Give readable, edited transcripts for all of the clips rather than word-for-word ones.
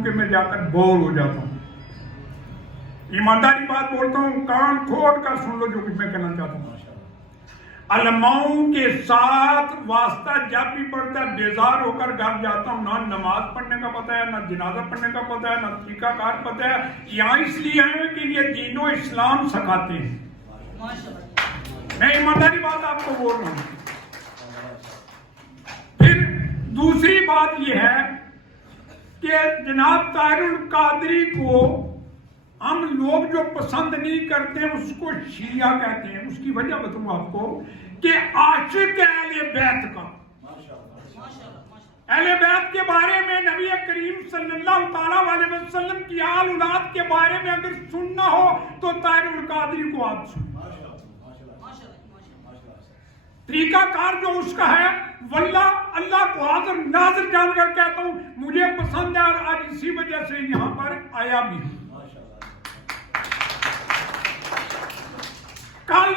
ہوں کہ میں جا کر بور ہو جاتا ہوں. ایمانداری بات بولتا ہوں, کان کھول کر سن لو جو کچھ میں کہنا چاہتا ہوں. علماؤں کے ساتھ واسطہ جب بھی پڑھتا ہے بیزار ہو کر گھر جاتا ہوں. نہ نماز پڑھنے کا پتہ ہے, نہ جنازہ پڑھنے کا پتہ ہے, نہ طریقہ کار پتہ ہے. یہاں اس لیے ہیں کہ یہ دین و اسلام سکھاتے ہیں. میں ایمانداری بات آپ کو بول رہا ہوں. پھر دوسری بات یہ ہے کہ جناب طاہر القادری کو ہم لوگ جو پسند نہیں کرتے ہیں اس کو شیعہ کہتے ہیں. اس کی وجہ بتاؤں آپ کو کہ عاشق ہے اہل بیت کا. اہل بیت کے بارے میں نبی کریم صلی اللہ تعالیٰ علیہ وسلم کی آل اولاد کے بارے میں اگر سننا ہو تو طاہر القادری کو آپ سنیں. طریقہ کار جو اس کا ہے واللہ اللہ کو حاضر ناظر جان کر کہتا ہوں مجھے پسند ہے, اور آج اسی وجہ سے یہاں پر آیا بھی ہوں. کل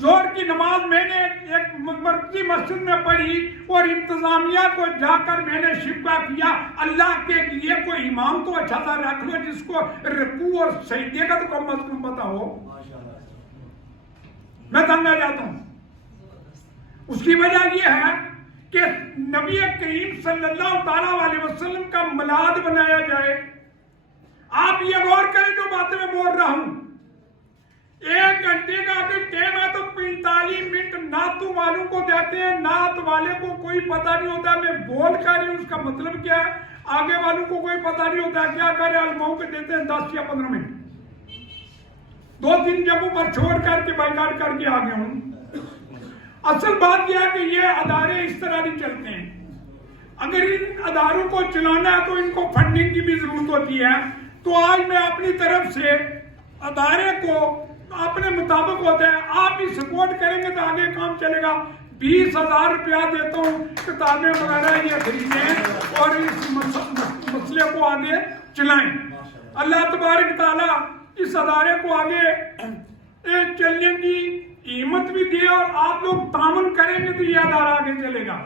ظہر کی نماز میں نے ایک مرکزی مسجد میں پڑھی اور انتظامیہ کو جا کر میں نے شکوہ کیا, اللہ کے لیے کوئی امام تو اچھا سا رکھ لو جس کو رکوع اور سجدے کا تو کم از کم پتہ ہو. میں تنگ آ جاتا ہوں. اس کی وجہ یہ ہے کہ نبی کریم صلی اللہ تعالیٰ علیہ وسلم کا ملاد بنایا جائے. آپ یہ غور کریں جو باتیں میں بول رہا ہوں. 1 گھنٹے کا اگر ٹائم ہے تو 45 منٹ نعتوں والوں کو دیتے ہیں. نعت والے کو کوئی پتہ نہیں ہوتا میں بول کر رہی ہوں اس کا مطلب کیا ہے. آگے والوں کو کوئی پتہ نہیں ہوتا کیا کرے. علماؤں کے دیتے ہیں 10 یا 15 منٹ. 2-3 جگہوں پر چھوڑ کر کے بائیکاٹ کر کے آگے ہوں. اصل بات یہ ہے کہ یہ ادارے اس طرح نہیں چلتے ہیں. اگر ان اداروں کو چلانا ہے تو ان کو فنڈنگ کی بھی ضرورت ہوتی ہے. تو آج میں اپنی طرف سے ادارے کو اپنے مطابق ہوتا ہے, آپ بھی سپورٹ کریں گے تو آگے کام چلے گا. 20,000 روپیہ دیتا ہوں کتابیں وغیرہ یہ خریدیں اور اس مسئلے کو آگے چلائیں. اللہ تبارک تعالیٰ اس ادارے کو آگے چلنے کی ہمت بھی دے اور آپ لوگ تعاون کریں گے تو یہ ادارہ آگے چلے گا.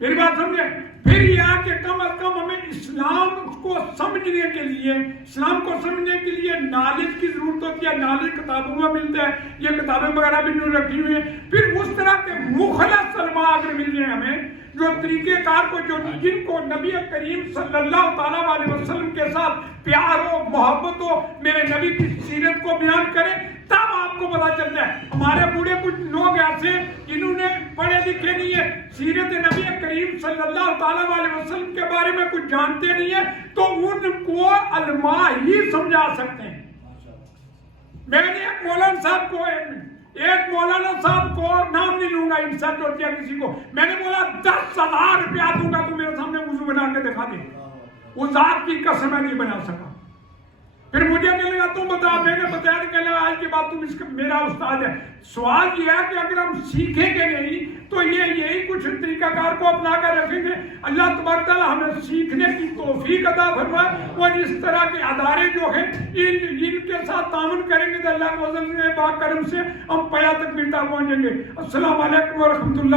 میری بات سمجھے. پھر یہ کہ کم از کم ہمیں اسلام کو سمجھنے کے لیے, اسلام کو سمجھنے کے لیے نالج کی ضرورت ہوتی ہے. نالج کتابوں میں ملتا ہے, یہ کتابیں وغیرہ بھی رکھی ہوئی ہیں. پھر اس طرح کے مخلص علماء اگر مل جائیں ہمیں جو طریقہ کار کو جن کو نبی کریم صلی اللہ تعالیٰ علیہ وسلم کے ساتھ پیار ہو, محبت ہو, میرے نبی کی سیرت کو بیان کریں, تب آپ کو پتا چلتا ہے. ہمارے بوڑھے کچھ لوگ ایسے جنہوں نے پڑھے لکھے نہیں ہے, سیرت نبی کریم صلی اللہ تعالیٰ علیہ وسلم کے بارے میں کچھ جانتے نہیں ہیں, تو ان کو علماء ہی سمجھا سکتے ہیں. میں نے ایک مولانا صاحب کو نام نہیں لوں گا, انسلٹ ہوتی ہے کسی کو, میں نے بولا 10,000 روپیہ دوں گا تو میرے سامنے وضو بنا کے دکھا دے. وہ ذات کی قسم میں نہیں بنا سکا. پھر مجھے کہنے لگا تم بتا, میں نے بتایا کہ کہنے لگا آج کے بعد تم میرا استاد ہے. سوال یہ ہے کہ اگر ہم سیکھیں گے نہیں تو یہی کچھ طریقہ کار کو اپنا کر رکھیں گے. اللہ تبارک تعالیٰ ہمیں سیکھنے کی توفیق عطا فرمائے اور اس طرح کے ادارے جو ہیں ان کے ساتھ تعاون کریں گے تو اللہ کے فضل سے پاک کرم سے ہم پیا تک ملتا پہنچیں گے. السلام علیکم ورحمۃ اللہ.